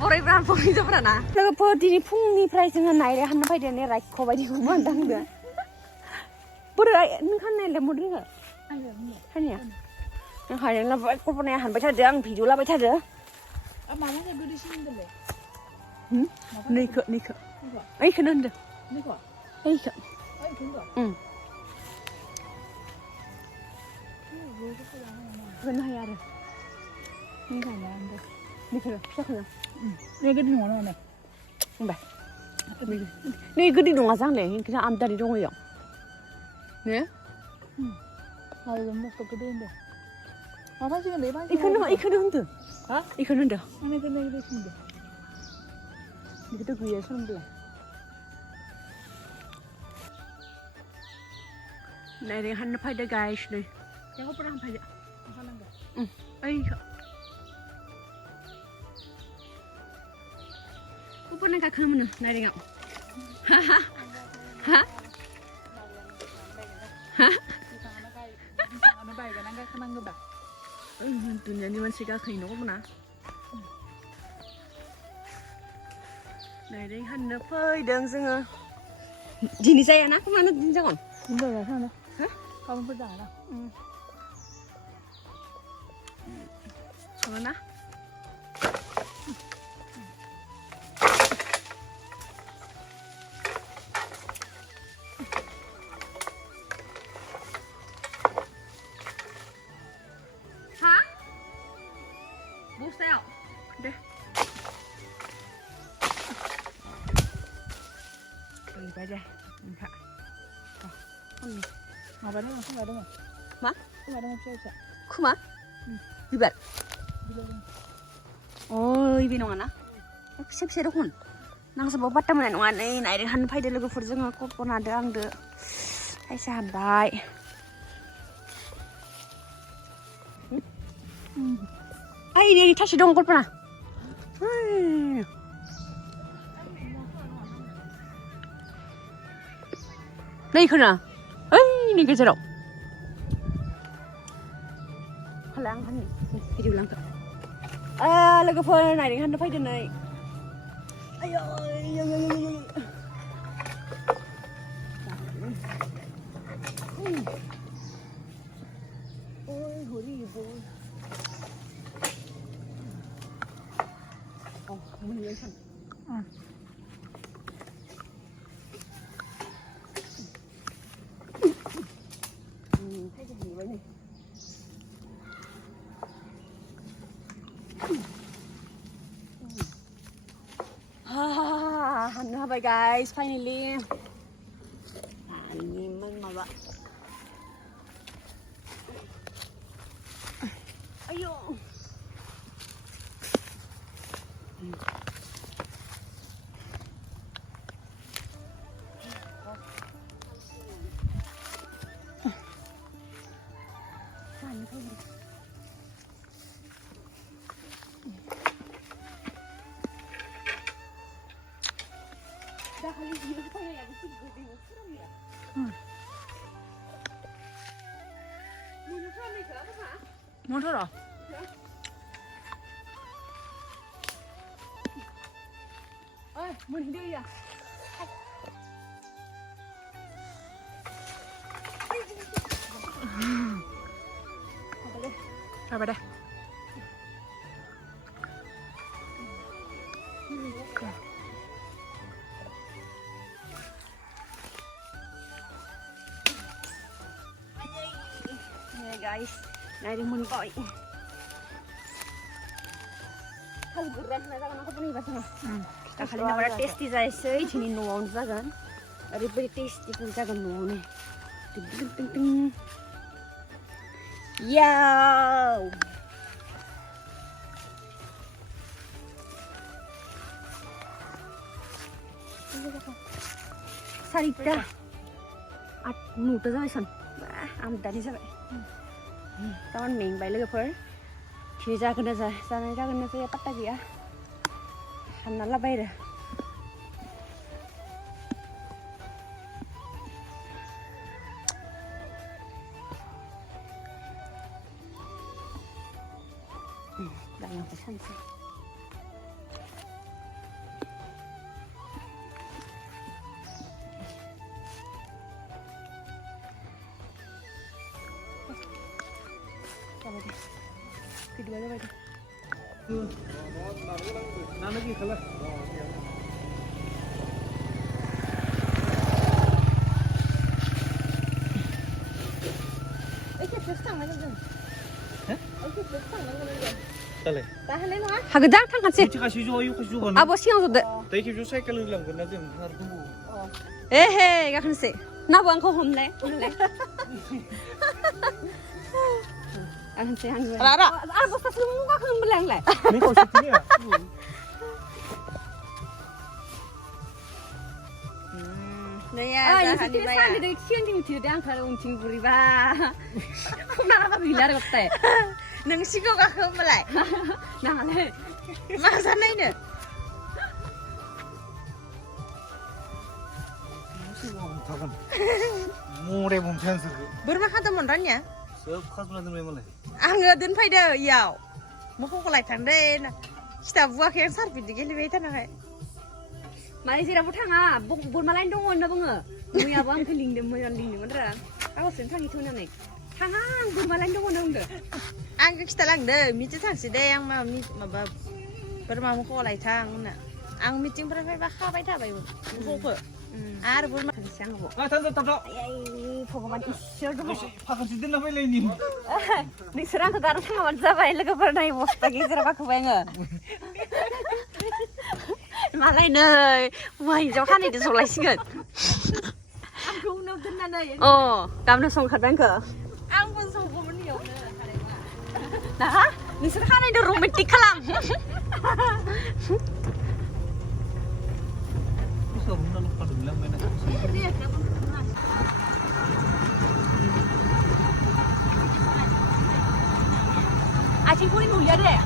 어레브란 보이더라나. 내가 버디니 풍니 프라이스는 나이래 한 파이데네 라이크 거바디고 만당데. 뭐라 능한네래 뭐르가. 아니야. 하냐 나 꼬보네 한 바차드 앙 비둘라 바차드. 아 마마가 그리시는데. 응? 니커. 아이 그는데. 니커. 아이 근거. 응. 그건 하야래. 니커 나는데. 니커 시작하냐? 내가 니 원하네. 응. 네 그디 동화상네. 그냥 암다리 동어요. 네? 아 이거 먹도 그대인데. 아 사실은 내 방식. 이거는 흔들. 아? 이거는 돼. 안에 근데 이러신데. 이것도 위에 손들. này hắn nó phải để guys này, cái hộp nó phải để, ấy, hộp nó cái khăm này, này đi ngậm, ha, nó bay cái năng cái năng cái bạc. tụi nhà đi mình sẽ cái nó cũng nè, này đi hắn nó phơi đường xong rồi, gì đi xe nó cũng nó đi ra còn, 근데 왜 사나? 가면 보지 않아. 저거나? 하? 못 사요. 근데 여기 봐야 자. 언니. 아 말해봐, 말해봐. 뭐? 말해봐, 쉬어있어. 쿠마? 이발. 이비 नङाना? फिसा फिसा दखन. नांसोबाव बाट्टा मोननाय नङा नै नायरे हान फैदो लोगोफोरजों कल्पनादो आंदो खायसे हानबाय. आइ नै थासि दं कल्पना. नै खोना. 니 गेजेराव. खालां हानि भिडिअ लांखो. लोगोफोर नायरे हाननो फैदो नै. आयो ओइ हरि बोल. मोनलै सान. Hanno habai guys, finally. Ini mengapa? Ayo. 뭐 들어? ơi, mình đi à? Vào đây. Guys, dari mun boy. Kalau buran na kan aku punya bahasa. Kali na bara tasty jay sei chini nuon jagan. Dari very tasty pun jagan nuon. Ting ting ting. Yow. Sarita. At nuta jay san. Am dari jay. Kawan mình bay lừa phơi, thì ra cái này ra này ra cái này phải bắt tay gì á, hắn là bay rồi. Đang làm cái săn săn. ปิดไว้แล้วไปดิ 나는 이 갈라. 잘래. 하그장 탕 같이 같이 가시죠. 이거 가시죠. 아버 시간 줬대 대기 주 사이클을 랑 건나 좀 하나 두고. 에헤 가 큰세 나보 안고 홈래 오늘래 아 큰세 한 거야 알아 아 벌써 숨가 큰 블랭래 내가 오셨더니. 아 이제 뒤에 사람들이 키운 팀 뒤에 대한 가려운 친구리 봐 나가 빌라를 없대 nâng xích cô cả không mà lại 나가래 mà sao đây nữa 잠깐. 모래 뭉쳐서. bữa mà khát tôi muốn rắn nhỉ 쓱 가슴 왜 몰래. ăn ngờ đến phải đâu giàu mà không có lại thằng đây nè kita buat yang sar pintu geli beta nè 말레이시아로 탕아 뭘 말라인 동원 나 벙어 뭐야 뭐 암크 링데 뭐야 링데 뭐더라 아고 센탕이 투나네 탕아 뭘 말라인 동원 나온데 ăn cái kita lang deh mi thằng si đen mà mi mà bà bữa mà không có lại thằng nè ăn mi chim bữa phải bà khao bay thà bay không có à rồi bữa mà 시간 거 아, 단다. 아이 보고만 있어도 파가 지들나 빨리님. 니스랑 그 가로 탕아 완자 바일가 버나이 모스타기 지라바 그뱅어 말라이 너 와이 저 하네 저 솔라이 시간 không đâu tin anh ơi 감도 송 카뱅거 ăn con sâu của mình nhiều 나 니스 하네 더 로맨틱 칼람 무슨 없는 거 봐도 밀랑 매나. 아 친구리 놀려 돼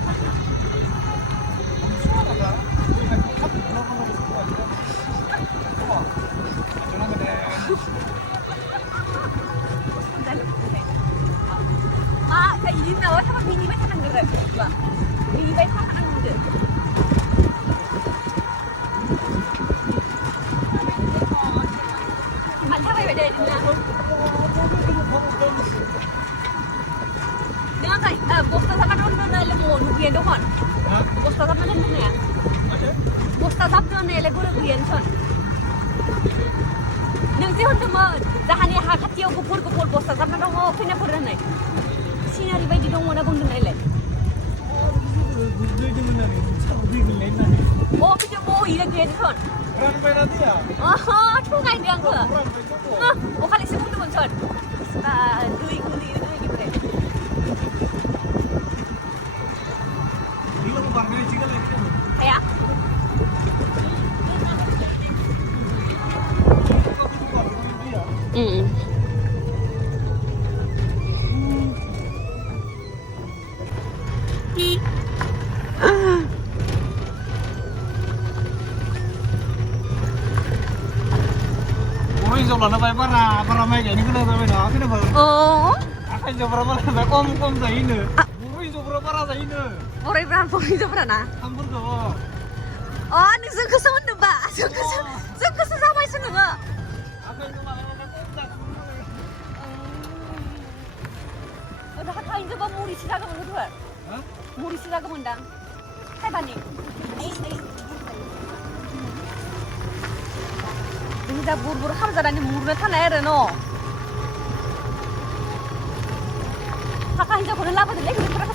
아, 그 이름 나와 사람 미니 배 타는 거래. 미니 배 타는 거. 안 타봐야 돼, 되나? 내가 보스터 잡아놓는 애를 뭐 누구에 놓건? 보스터 잡아놓는 애야. 보스터 잡아놓는 애를 고르기엔 선. 능지 혼자 뭐 자하니 하 같이 오고 볼 보스터 잡아놓고 그냥 보르네. 시나리 바이 디동 원하 본드 내래. 오 그저 뭐 이렇게 해선. 초가 있는 거. 오 칼리 세군드 건설. 나 누이 군디 이렇게 그래. 이거 방금 지금 해야. 응. Ôi rồi là phải para mày cái này cái này cái này 어? 아까 이제 para para 꼼꼼 자이는. ôi rồi para 자이는. 뭐래 브란 보이 좀 브라나. 한 번 더. 아니 성크스 온는 봐. 성크스 사마 있는 거. 아까 이거 말하는 나 하타 이제 뭐 물이 시작하면 어떡해? 어? 물이 시작하면 당. 해봐니. 진짜 물 하루자라니 물에 타나 에르노. 하타 이제 보는 라바들 내가 그렇게